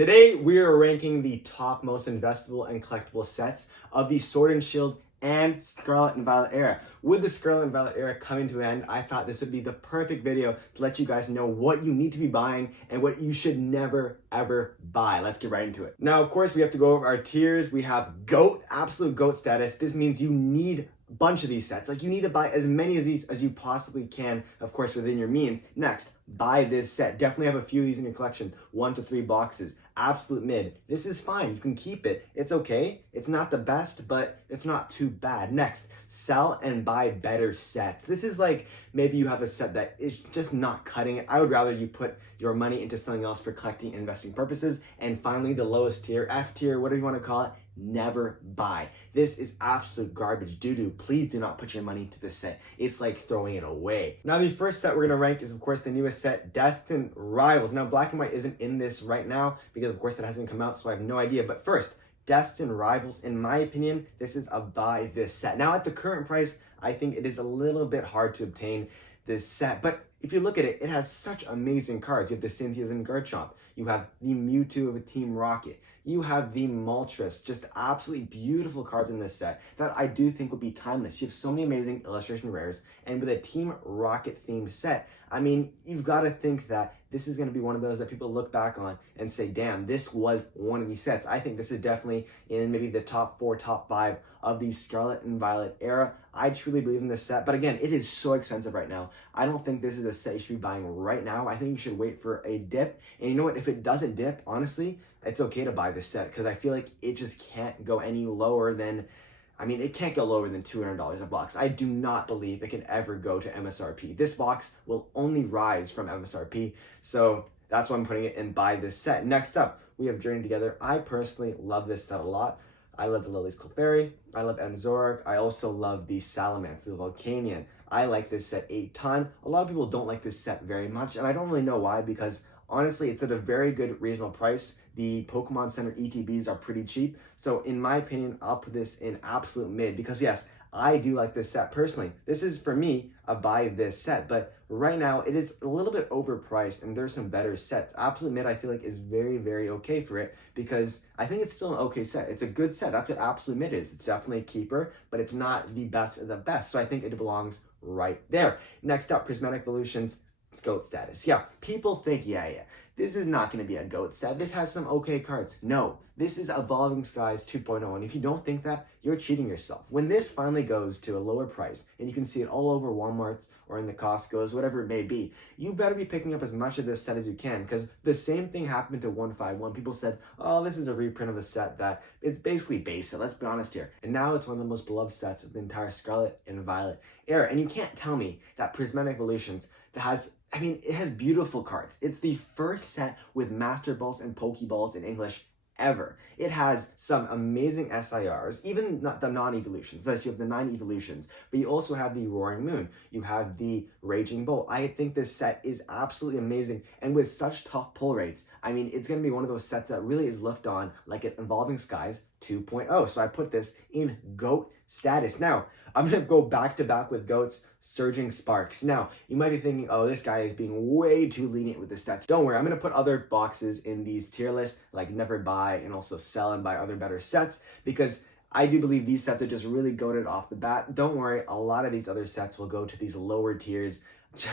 Today, we are ranking the top most investable and collectible sets of the Sword and Shield and Scarlet and Violet era. With the Scarlet and Violet era coming to an end, I thought this would be the perfect video to let you guys know what you need to be buying and what you should never ever buy. Let's get right into it. Now, of course, we have to go over our tiers. We have GOAT, absolute GOAT status. This means you need a bunch of these sets. Like, you need to buy as many of these as you possibly can, of course, within your means. Next, buy this set. Definitely have a few of these in your collection. 1 to 3 boxes. Absolute mid. This is fine. You can keep it. It's okay. It's not the best, but it's not too bad. Next, sell and buy better sets. This is like, maybe you have a set that is just not cutting it. I would rather you put your money into something else for collecting and investing purposes. And finally, the lowest tier, F tier, whatever you want to call it, never buy. This is absolute garbage doo-doo. Please do not put your money into this set. It's like throwing it away. Now, the first set we're going to rank is, of course, the newest set, Destined Rivals. Now, Black and White isn't in this right now because, of course, it hasn't come out, so I have no idea. But first, Destined Rivals, in my opinion, this is a buy this set. Now, at the current price, I think it is a little bit hard to obtain this set, but if you look at it, it has such amazing cards. You have the Cynthia's and Garchomp. You have the Mewtwo of a Team Rocket. You have the Moltres, just absolutely beautiful cards in this set that I do think will be timeless. You have so many amazing illustration rares, and with a Team Rocket themed set, I mean, you've got to think that this is going to be one of those that people look back on and say, damn, this was one of these sets. I think this is definitely in maybe the top 4, top 5 of the Scarlet and Violet era. I truly believe in this set, but again, it is so expensive right now. I don't think this is a set you should be buying right now. I think you should wait for a dip, and you know what? If it doesn't dip, honestly, it's okay to buy this set because I feel like it just can't go any lower than, I mean, it can't go lower than $200 a box. I do not believe it can ever go to MSRP. This box will only rise from MSRP, so that's why I'm putting it in buy this set. Next up, we have Journey Together. I personally love this set a lot. I love the Lily's Clefairy. I love Enzoric. I also love the Salamence, the Volcanion. I like this set a ton. A lot of people don't like this set very much, and I don't really know why, because honestly, it's at a very good, reasonable price. The Pokemon Center ETBs are pretty cheap. So in my opinion, I'll put this in absolute mid because yes, I do like this set personally. This is, for me, a buy this set. But right now, it is a little bit overpriced and there's some better sets. Absolute mid, I feel like, is very, very okay for it because I think it's still an okay set. It's a good set. That's what absolute mid is. It's definitely a keeper, but it's not the best of the best. So I think it belongs right there. Next up, Prismatic Evolutions. It's GOAT status. Yeah, people think, yeah, this is not going to be a GOAT set. This has some okay cards. No, this is Evolving Skies 2.0. And if you don't think that, you're cheating yourself. When this finally goes to a lower price, and you can see it all over Walmart's or in the Costco's, whatever it may be, you better be picking up as much of this set as you can, because the same thing happened to 151. People said, oh, this is a reprint of a set that it's basically basic. Let's be honest here. And now it's one of the most beloved sets of the entire Scarlet and Violet era. And you can't tell me that Prismatic Evolutions that has, I mean, it has beautiful cards. It's the first set with Master Balls and Pokeballs in English ever. It has some amazing SIRs, even not the non-evolutions. Thus, you have the 9 evolutions, but you also have the Roaring Moon. You have the Raging Bolt. I think this set is absolutely amazing, and with such tough pull rates, I mean, it's going to be one of those sets that really is looked on like an Evolving Skies 2.0. So I put this in GOAT status. Now, I'm going to go back to back with GOAT's Surging Sparks. Now, you might be thinking, oh, this guy is being way too lenient with the stats. Don't worry, I'm going to put other boxes in these tier lists, like never buy and also sell and buy other better sets, because I do believe these sets are just really goated off the bat. Don't worry, a lot of these other sets will go to these lower tiers.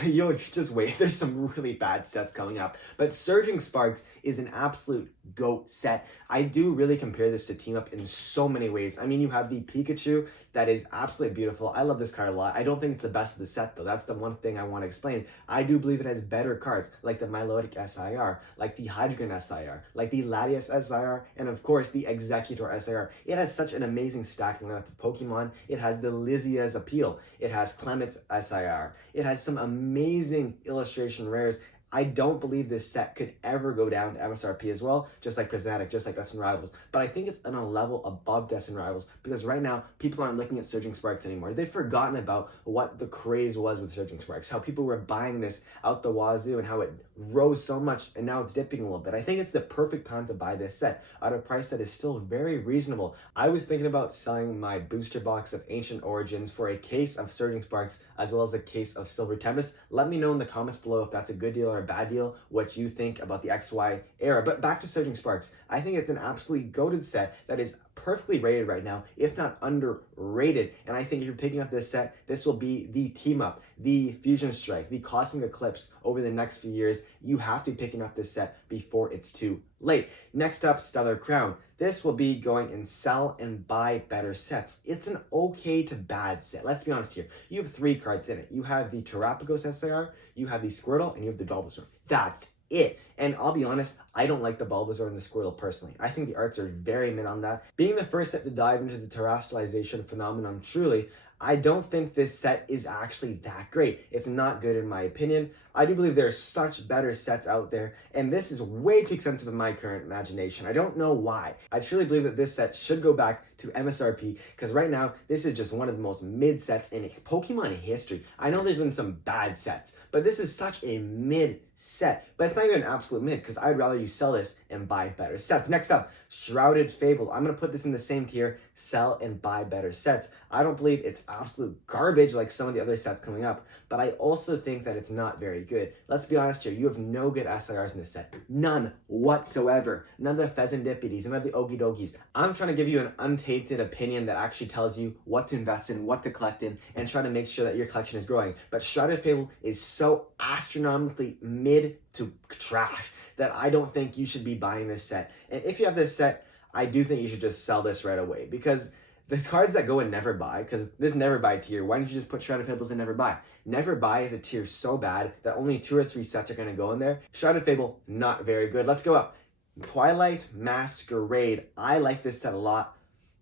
You'll just wait, there's some really bad sets coming up. But Surging Sparks is an absolute GOAT set. I do really compare this to Team Up in so many ways. I mean, you have the Pikachu that is absolutely beautiful. I love this card a lot. I don't think it's the best of the set, though. That's the one thing I want to explain. I do believe it has better cards, like the Milotic SIR, like the Hydreigon SIR, like the Latias SIR, and of course, the Executor SIR. It has such an amazing stacking of Pokemon. It has the Lizia's Appeal. It has Clement's SIR. It has some amazing illustration rares. I don't believe this set could ever go down to MSRP as well, just like Prismatic, just like Destined Rivals. But I think it's on a level above Destined Rivals because right now, people aren't looking at Surging Sparks anymore. They've forgotten about what the craze was with Surging Sparks, how people were buying this out the wazoo and how it rose so much and now it's dipping a little bit. I think it's the perfect time to buy this set at a price that is still very reasonable. I was thinking about selling my booster box of Ancient Origins for a case of Surging Sparks as well as a case of Silver Tempest. Let me know in the comments below if that's a good deal or a bad deal, what you think about the XY era. But back to Surging Sparks, I think it's an absolutely goated set that is perfectly rated right now, if not underrated. And I think if you're picking up this set, this will be the team up, the Fusion Strike, the Cosmic Eclipse over the next few years. You have to be picking up this set before it's too late. Next up, Stellar Crown. This will be going in sell and buy better sets. It's an okay to bad set. Let's be honest here. You have 3 cards in it. You have the Terapagos SIR, you have the Squirtle, and you have the Bulbasaur. That's it. And I'll be honest, I don't like the Bulbasaur and the Squirtle personally. I think the arts are very mid on that. Being the first set to dive into the terrestrialization phenomenon truly, I don't think this set is actually that great. It's not good in my opinion. I do believe there's such better sets out there, and this is way too expensive in my current imagination. I don't know why. I truly believe that this set should go back to MSRP, because right now, this is just one of the most mid sets in Pokemon history. I know there's been some bad sets, but this is such a mid set. But it's not even an absolute mid, because I'd rather you sell this and buy better sets. Next up, Shrouded Fable. I'm going to put this in the same tier, sell and buy better sets. I don't believe it's absolute garbage like some of the other sets coming up, but I also think that it's not very good. Let's be honest here, you have no good SIRs in this set. None whatsoever. None of the Pheasantippities, none of the Okidokis. I'm trying to give you an untainted opinion that actually tells you what to invest in, what to collect in, and try to make sure that your collection is growing. But Shrouded Fable is so astronomically mid to trash that I don't think you should be buying this set. And if you have this set, I do think you should just sell this right away, because the cards that go in Never Buy, because this Never Buy tier, why don't you just put Shrouded Fables in Never Buy? Never Buy is a tier so bad that only 2 or 3 sets are going to go in there. Shrouded Fable, not very good. Let's go up. Twilight Masquerade. I like this set a lot,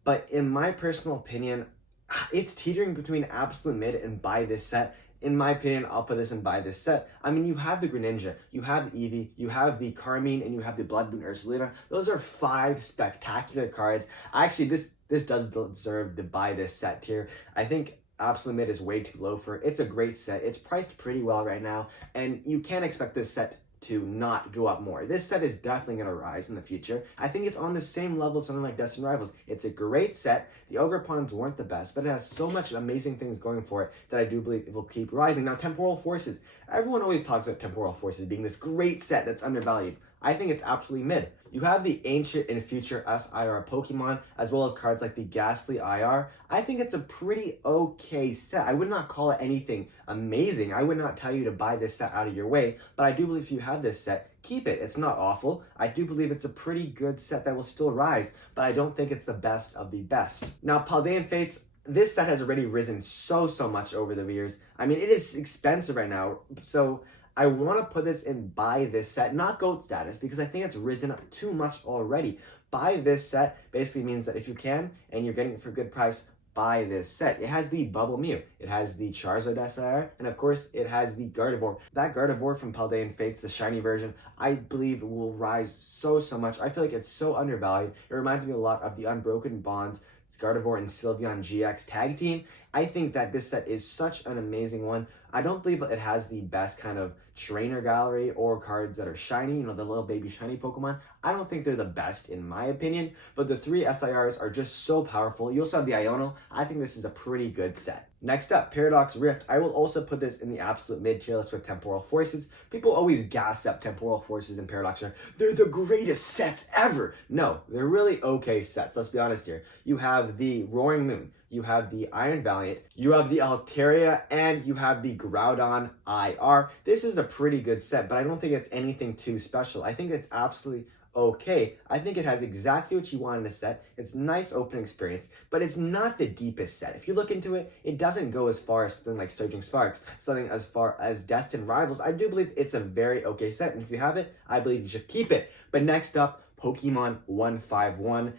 but in my personal opinion, it's teetering between absolute mid and buy this set. In my opinion, I'll put this in buy this set. I mean, you have the Greninja, you have the Eevee, you have the Carmine, and you have the Blood Moon Ursaluna. Those are 5 spectacular cards. Actually, this does deserve the buy this set tier. I think absolute mid is way too low for it. It's a great set. It's priced pretty well right now, and you can't expect this set to not go up more. This set is definitely going to rise in the future. I think it's on the same level as something like Destined Rivals. It's a great set. The Ogrepons weren't the best, but it has so much amazing things going for it that I do believe it will keep rising. Now, Temporal Forces. Everyone always talks about Temporal Forces being this great set that's undervalued. I think it's absolutely mid. You have the Ancient and Future SIR Pokemon, as well as cards like the Ghastly IR. I think it's a pretty okay set. I would not call it anything amazing. I would not tell you to buy this set out of your way, but I do believe if you have this set, keep it. It's not awful. I do believe it's a pretty good set that will still rise, but I don't think it's the best of the best. Now, Paldean Fates, this set has already risen so much over the years. I mean, it is expensive right now, so I want to put this in buy this set, not GOAT status, because I think it's risen up too much already. Buy this set basically means that if you can, and you're getting it for a good price, buy this set. It has the Bubble Mew, it has the Charizard SIR, and of course, it has the Gardevoir. That Gardevoir from Paldean Fates, the shiny version, I believe will rise so much. I feel like it's so undervalued. It reminds me a lot of the Unbroken Bonds, Gardevoir and Sylveon GX tag team. I think that this set is such an amazing one. I don't believe it has the best kind of trainer gallery or cards that are shiny, the little baby shiny Pokemon. I don't think they're the best in my opinion, but the 3 SIRs are just so powerful. You also have the Iono. I think this is a pretty good set. Next up, Paradox Rift. I will also put this in the absolute mid-tier list with Temporal Forces. People always gas up Temporal Forces and Paradox Rift. They're the greatest sets ever. No, they're really okay sets. Let's be honest here. You have the Roaring Moon, you have the Iron Valiant, you have the Altaria, and you have the Groudon IR. This is a pretty good set, but I don't think it's anything too special. I think it's absolutely okay. I think it has exactly what you want in a set. It's a nice open experience, but it's not the deepest set. If you look into it, it doesn't go as far as something like Surging Sparks, something as far as Destined Rivals. I do believe it's a very okay set, and if you have it, I believe you should keep it. But next up, Pokemon 151.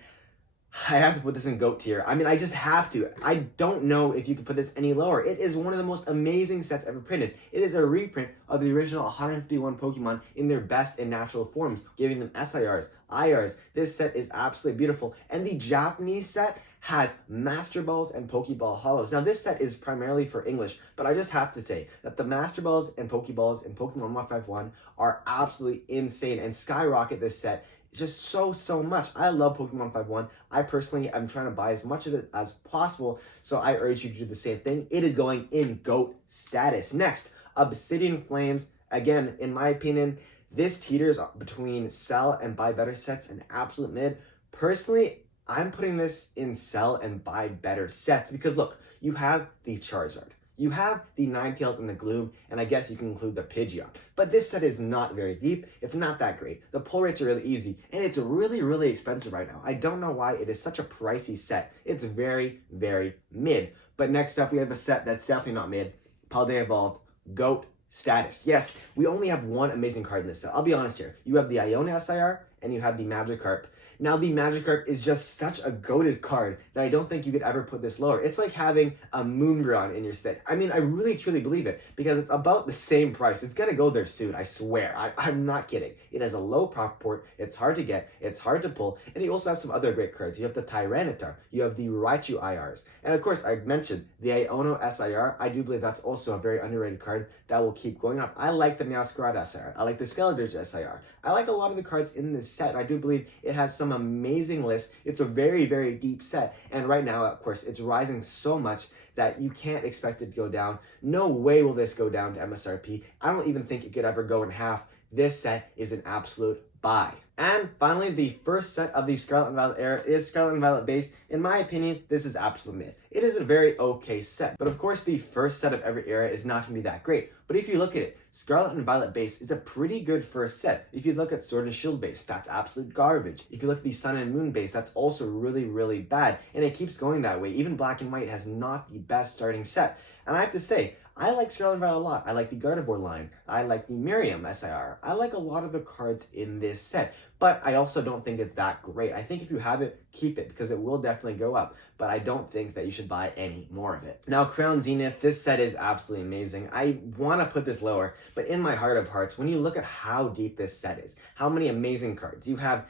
I have to put this in GOAT tier. I mean, I just have to. I don't know if you can put this any lower. It is one of the most amazing sets ever printed. It is a reprint of the original 151 Pokemon in their best and natural forms, giving them SIRs, IRs. This set is absolutely beautiful. And the Japanese set has Master Balls and Pokeball Hollows. Now this set is primarily for English, but I just have to say that the Master Balls and Pokeballs in Pokemon 151 are absolutely insane and skyrocket this set just so much. I love Pokemon 51. I personally am trying to buy as much of it as possible, so I urge you to do the same thing. It is going in GOAT status. Next, Obsidian Flames. Again, in my opinion, this teeters between sell and buy better sets and absolute mid. Personally, I'm putting this in sell and buy better sets because look, you have the Charizard, you have the Ninetales and the Gloom, and I guess you can include the Pidgeot. But this set is not very deep, it's not that great. The pull rates are really easy, and it's really expensive right now. I don't know why it is such a pricey set. It's very mid. But next up, we have a set that's definitely not mid. Paldean Evolved, GOAT status. Yes, we only have one amazing card in this set. I'll be honest here. You have the Ionia SIR and you have the Magikarp. Now, the Magikarp is just such a goated card that I don't think you could ever put this lower. It's like having a Moonbreon in your set. I mean, I really truly believe it because it's about the same price. It's gonna go there soon, I swear. I'm not kidding. It has a low prop port, it's hard to get, it's hard to pull, and you also have some other great cards. You have the Tyranitar, you have the Raichu IRs, and of course, I mentioned the Iono SIR. I do believe that's also a very underrated card that will keep going up. I like the Meowscarada SIR, I like the Skeledirge SIR. I like a lot of the cards in this set, and I do believe it has some amazing lists. It's a very deep set, and right now, of course, it's rising so much that you can't expect it to go down. No way will this go down to MSRP. I don't even think it could ever go in half. This set is an absolute buy. And finally, the first set of the Scarlet and Violet Era is Scarlet and Violet base. In my opinion, this is absolute mid. It is a very okay set, but of course the first set of every era is not going to be that great. But if you look at it, Scarlet and Violet base is a pretty good first set. If you look at Sword and Shield base, that's absolute garbage. If you look at the Sun and Moon base, that's also really bad. And it keeps going that way. Even Black and White has not the best starting set. And I have to say, I like Scarlet and Violet a lot. I like the Gardevoir line. I like the Miriam SIR. I like a lot of the cards in this set. But I also don't think it's that great. I think if you have it, keep it because it will definitely go up. But I don't think that you should buy any more of it. Now, Crown Zenith, this set is absolutely amazing. I want to put this lower, but in my heart of hearts, when you look at how deep this set is, how many amazing cards. You have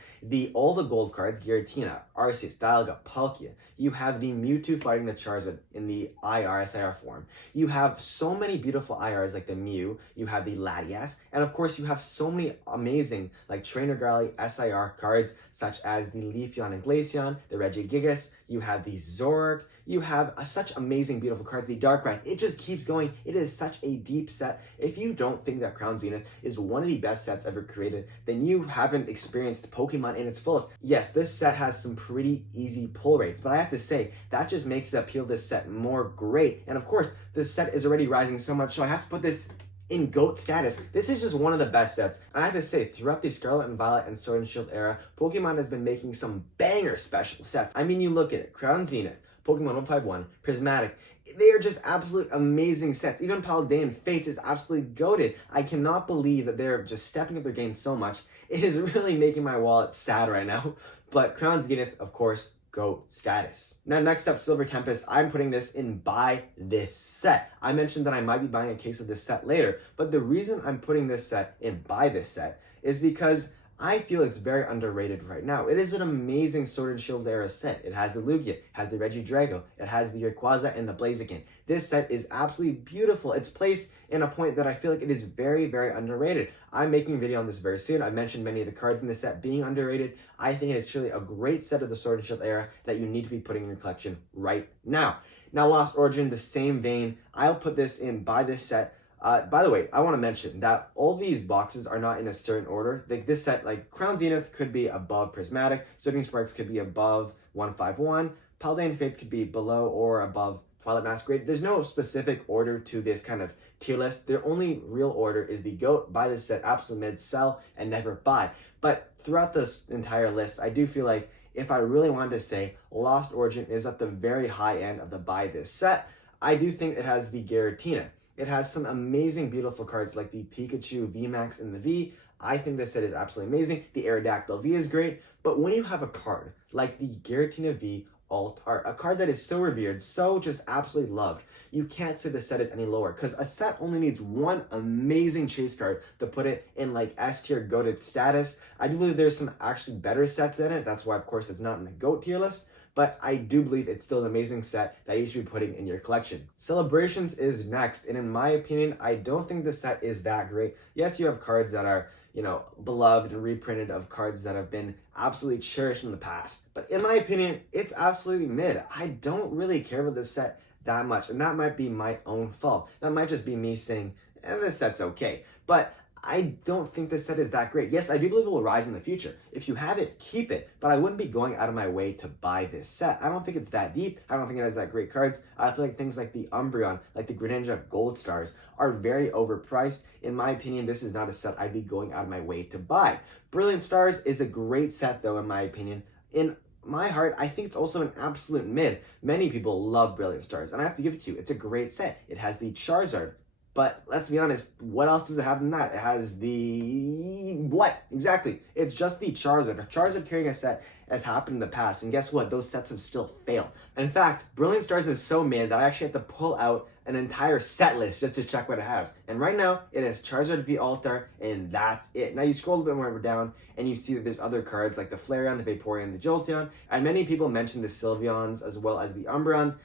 all the gold cards, Giratina, Arceus, Dialga, Palkia. You have the Mewtwo fighting the Charizard in the IR, SIR form. You have so many beautiful IRs like the Mew. You have the Latias. And of course, you have so many amazing like Trainer Garly SIR cards such as the Leafeon and Glaceon, the Regigigas. You have the Zoroark. You have such amazing, beautiful cards. The Darkrai, it just keeps going. It is such a deep set. If you don't think that Crown Zenith is one of the best sets ever created, then you haven't experienced Pokemon in its fullest. Yes, this set has some pretty easy pull rates, but I have to say, that just makes the appeal of this set more great. And of course, this set is already rising so much, so I have to put this in GOAT status. This is just one of the best sets. And I have to say, throughout the Scarlet and Violet and Sword and Shield era, Pokemon has been making some banger special sets. I mean, you look at it, Crown Zenith, Pokemon 151, Prismatic, they are just absolute amazing sets. Even Paldean Fates is absolutely goated. I cannot believe that they're just stepping up their game so much. It is really making my wallet sad right now. But Crown Zenith, of course, GOAT status. Now, next up, Silver Tempest. I'm putting this in buy this set. I mentioned that I might be buying a case of this set later, but the reason I'm putting this set in buy this set is because I feel it's very underrated right now. It is an amazing Sword and Shield era set. It has the Lugia, it has the Regidrago, it has the Rayquaza and the Blaziken. This set is absolutely beautiful. It's placed in a point that I feel like it is very underrated. I'm making a video on this very soon. I mentioned many of the cards in this set being underrated. I think it is truly a great set of the Sword and Shield era that you need to be putting in your collection right now. Now, Lost Origin, the same vein. I'll put this in buy this set. By the way, I want to mention that all these boxes are not in a certain order. Like this set, like Crown Zenith could be above Prismatic, Surging Sparks could be above 151, Paldean Fates could be below or above Twilight Masquerade. There's no specific order to this kind of tier list. Their only real order is the GOAT, buy this set, absolute mid, sell, and never buy. But throughout this entire list, I do feel like if I really wanted to say Lost Origin is at the very high end of the buy this set, I do think it has the Giratina. It has some amazing, beautiful cards like the Pikachu VMAX and the V. I think this set is absolutely amazing. The Aerodactyl V is great. But when you have a card like the Giratina V Alt Art, a card that is so revered, so just absolutely loved, you can't say the set is any lower because a set only needs one amazing chase card to put it in like S tier goated status. I do believe there's some actually better sets in it. That's why, of course, it's not in the GOAT tier list. but I do believe it's still an amazing set that you should be putting in your collection. Celebrations is next, and in my opinion, I don't think the set is that great. Yes, you have cards that are, you know, beloved and reprinted of cards that have been absolutely cherished in the past, but in my opinion, it's absolutely mid. I don't really care about this set that much, and that might be my own fault. That might just be me saying, this set's okay, but I don't think this set is that great. Yes, I do believe it will rise in the future. If you have it, keep it, but I wouldn't be going out of my way to buy this set. I don't think it's that deep. I don't think it has that great cards. I feel like things like the Umbreon, like the Greninja Gold Stars are very overpriced. In my opinion, this is not a set I'd be going out of my way to buy. Brilliant Stars is a great set though, in my opinion. In my heart, I think it's also an absolute mid. Many people love Brilliant Stars, and I have to give it to you. It's a great set. It has the Charizard, but let's be honest, what else does it have than that? It has the... what? Exactly. It's just the Charizard. A Charizard carrying a set has happened in the past, and guess what? Those sets have still failed. In fact, Brilliant Stars is so mid that I actually have to pull out an entire set list just to check what it has. And right now, it has Charizard v Altar, and that's it. Now you scroll a bit more down, and you see that there's other cards like the Flareon, the Vaporeon, the Jolteon, and many people mention the Sylveons as well as the Umbreons.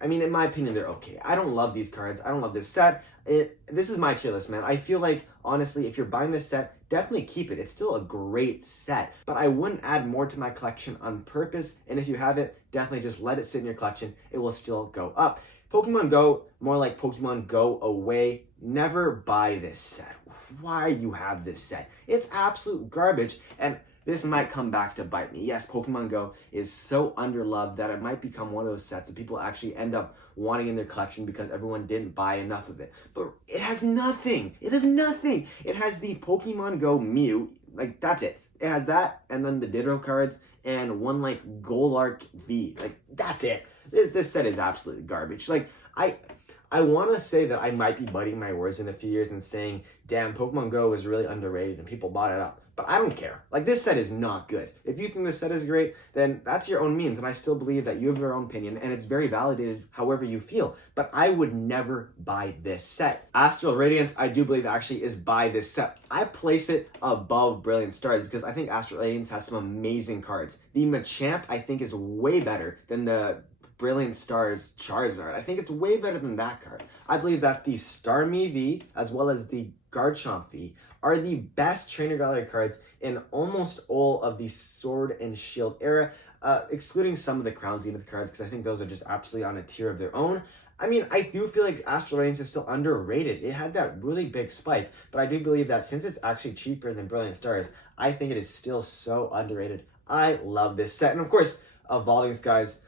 I mean, in my opinion, they're okay. I don't love these cards. I don't love this set. This is my tier list, man. I feel like, honestly, if you're buying this set, definitely keep it. It's still a great set, but I wouldn't add more to my collection on purpose. And if you have it, definitely just let it sit in your collection. It will still go up. Pokemon Go, more like Pokemon Go away. Never buy this set. Why you have this set? It's absolute garbage, and this might come back to bite me. Yes, Pokemon Go is so underloved that it might become one of those sets that people actually end up wanting in their collection because everyone didn't buy enough of it. But it has nothing. It has nothing. It has the Pokemon Go Mew. Like, that's it. It has that, and then the Ditto cards, and one, like, Goldark V. Like, that's it. This set is absolutely garbage. Like, I want to say that I might be biting my words in a few years and saying, damn, Pokemon Go is really underrated and people bought it up. But I don't care. Like, this set is not good. If you think this set is great, then that's your own means. And I still believe that you have your own opinion and it's very validated however you feel. But I would never buy this set. Astral Radiance, I do believe actually is buy this set. I place it above Brilliant Stars because I think Astral Radiance has some amazing cards. The Machamp, I think, is way better than the Brilliant Stars Charizard. I think it's way better than that card. I believe that the Starmie V as well as the Garchomp V are the best Trainer Gallery cards in almost all of the Sword and Shield era, excluding some of the Crown Zenith cards because I think those are just absolutely on a tier of their own. I mean, I do feel like Astral Radiance is still underrated. It had that really big spike, but I do believe that since it's actually cheaper than Brilliant Stars, I think it is still so underrated. I love this set. And of course, Evolving Skies,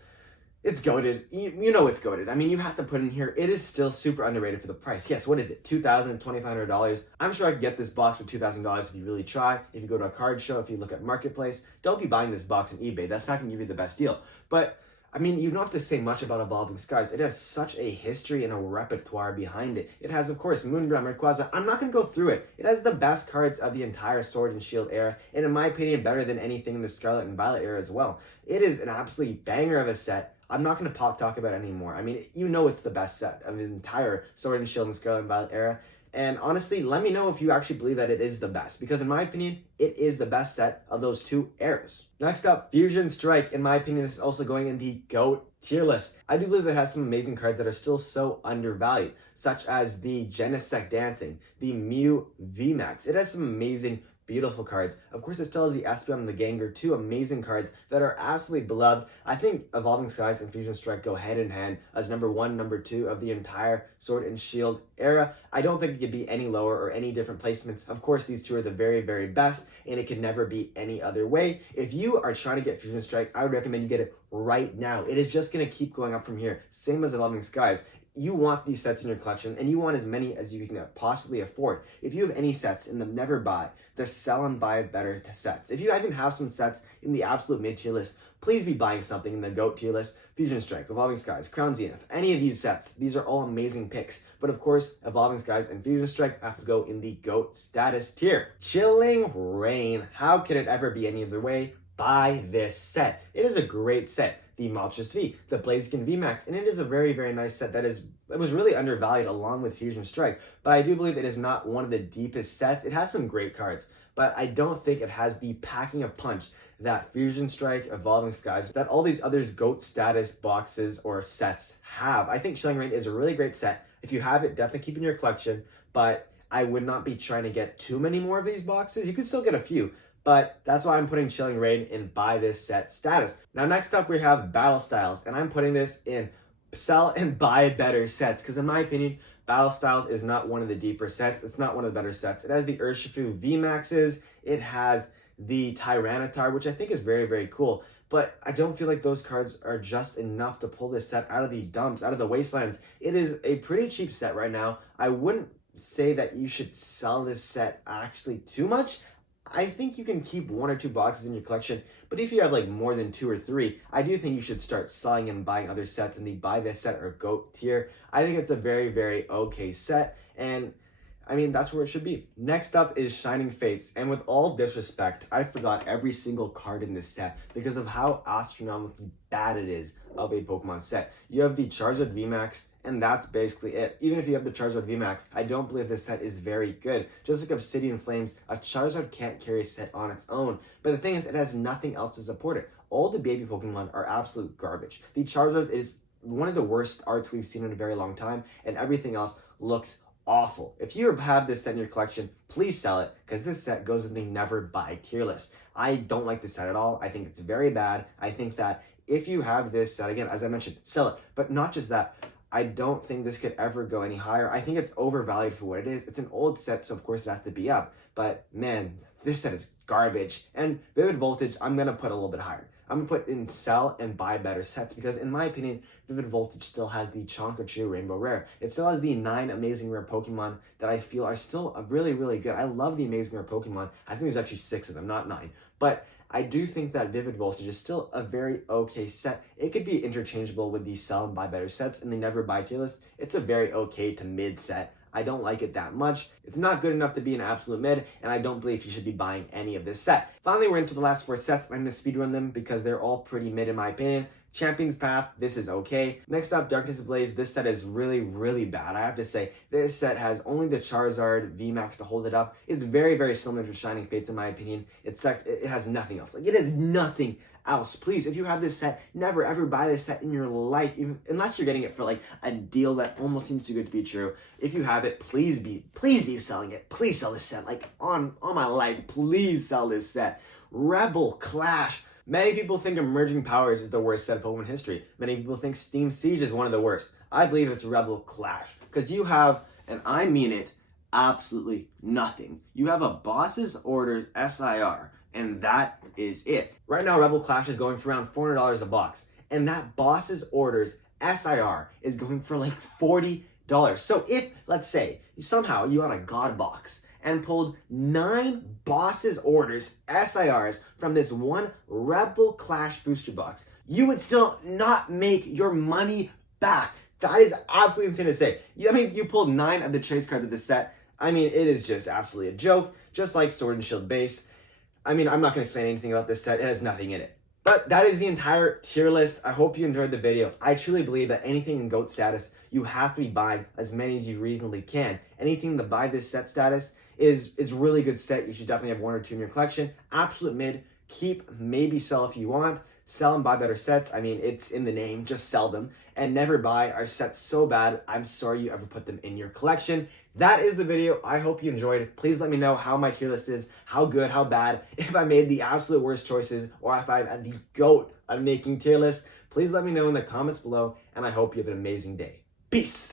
it's goated. You know it's goated. I mean, you have to put in here, it is still super underrated for the price. Yes, what is it? $2,000, $2,500. I'm sure I could get this box for $2,000 if you really try. If you go to a card show, if you look at Marketplace, don't be buying this box on eBay. That's not going to give you the best deal. But I mean, you don't have to say much about Evolving Skies. It has such a history and a repertoire behind it. It has, of course, Moonbreath, Rayquaza. I'm not going to go through it. It has the best cards of the entire Sword and Shield era, and in my opinion, better than anything in the Scarlet and Violet era as well. It is an absolutely banger of a set. I'm not going to talk about it anymore. I mean, you know it's the best set of the entire Sword and Shield and Scarlet and Violet era. And honestly, let me know if you actually believe that it is the best, because in my opinion, it is the best set of those two eras. Next up, Fusion Strike. In my opinion, this is also going in the GOAT tier list. I do believe it has some amazing cards that are still so undervalued, such as the Genesect Dancing, the Mew VMAX. It has some amazing, beautiful cards. Of course, it still has the Espeon and the Gengar, two amazing cards that are absolutely beloved. I think Evolving Skies and Fusion Strike go hand in hand as number one, number two of the entire Sword and Shield era. I don't think it could be any lower or any different placements. Of course, these two are the very, very best, and it could never be any other way. If you are trying to get Fusion Strike, I would recommend you get it right now. It is just going to keep going up from here. Same as Evolving Skies. You want these sets in your collection, and you want as many as you can possibly afford. If you have any sets in the never buy, the sell and buy better sets. If you even have some sets in the absolute mid-tier list, please be buying something in the GOAT tier list. Fusion Strike, Evolving Skies, Crown Zenith, any of these sets. These are all amazing picks. But of course, Evolving Skies and Fusion Strike have to go in the GOAT status tier. Chilling Reign. How could it ever be any other way? Buy this set. It is a great set. The Moltres V, the Blaziken VMAX, and it is a very, very nice set that was really undervalued along with Fusion Strike, but I do believe it is not one of the deepest sets. It has some great cards, but I don't think it has the packing of punch that Fusion Strike, Evolving Skies, that all these other GOAT status boxes or sets have. I think Chilling Reign is a really great set. If you have it, definitely keep in your collection, but I would not be trying to get too many more of these boxes. You could still get a few, but that's why I'm putting Chilling Reign in buy this set status. Now next up we have Battle Styles, and I'm putting this in sell and buy better sets, because in my opinion, Battle Styles is not one of the deeper sets. It's not one of the better sets. It has the Urshifu VMAXs. It has the Tyranitar, which I think is very, very cool. But I don't feel like those cards are just enough to pull this set out of the dumps, out of the wastelands. It is a pretty cheap set right now. I wouldn't say that you should sell this set actually too much. I think you can keep 1 or 2 boxes in your collection, but if you have like more than 2 or 3, I do think you should start selling and buying other sets in the buy this set or GOAT tier. I think it's a very, very okay set, and I mean, that's where it should be. Next up is Shining Fates, and with all disrespect, I forgot every single card in this set because of how astronomically bad it is of a Pokemon set. You have the Charizard VMAX, and that's basically it. Even if you have the Charizard VMAX, I don't believe this set is very good. Just like Obsidian Flames, a Charizard can't carry a set on its own. But the thing is, it has nothing else to support it. All the baby Pokemon are absolute garbage. The Charizard is one of the worst arts we've seen in a very long time, and everything else looks awful. If you have this set in your collection, please sell it, because this set goes in the never buy tier list. I don't like this set at all. I think it's very bad. I think that if you have this set, again, as I mentioned, sell it. But not just that, I don't think this could ever go any higher. I think it's overvalued for what it is. It's an old set, so of course it has to be up. But man, this set is garbage. And Vivid Voltage, I'm going to put a little bit higher. I'm going to put in sell and buy better sets, because in my opinion, Vivid Voltage still has the Chonkachu Rainbow Rare. It still has the 9 Amazing Rare Pokemon that I feel are still really, really good. I love the Amazing Rare Pokemon. I think there's actually 6 of them, not 9. But I do think that Vivid Voltage is still a very okay set. It could be interchangeable with the sell and buy better sets in the never buy tier list. It's a very okay to mid set. I don't like it that much. It's not good enough to be an absolute mid, and I don't believe you should be buying any of this set. Finally, we're into the last 4 sets. I'm going to speedrun them because they're all pretty mid in my opinion. Champion's Path, this is okay. Next up, Darkness Ablaze. This set is really, really bad. I have to say, this set has only the Charizard VMAX to hold it up. It's very, very similar to Shining Fates in my opinion. It has nothing else. Like, it has nothing else. Please, if you have this set, never ever buy this set in your life, unless you're getting it for like a deal that almost seems too good to be true. If you have it, please be selling it. Please sell this set. Like, on my life, please sell this set. Rebel Clash. Many people think Emerging Powers is the worst set of Pokemon history. Many people think Steam Siege is one of the worst. I believe it's Rebel Clash, because you have, and I mean it, absolutely nothing. You have a Boss's Orders SIR, and that is it. Right now, Rebel Clash is going for around $400 a box, and that Boss's Orders SIR is going for like $40. So if, let's say, somehow you got a God box and pulled 9 Boss's Orders SIRs from this one Rebel Clash booster box, you would still not make your money back. That is absolutely insane to say. That means you pulled 9 of the chase cards of this set. I mean, it is just absolutely a joke, just like Sword and Shield base. I mean, I'm not going to explain anything about this set. It has nothing in it. But that is the entire tier list. I hope you enjoyed the video. I truly believe that anything in GOAT status, you have to be buying as many as you reasonably can. Anything in the buy this set status is really good set. You should definitely have 1 or 2 in your collection. Absolute mid, keep, maybe sell if you want. Sell and buy better sets. I mean, it's in the name, just sell them. And never buy our sets so bad, I'm sorry you ever put them in your collection. That is the video. I hope you enjoyed. Please let me know how my tier list is, how good, how bad, if I made the absolute worst choices, or if I'm at the GOAT of making tier lists. Please let me know in the comments below, and I hope you have an amazing day. Peace!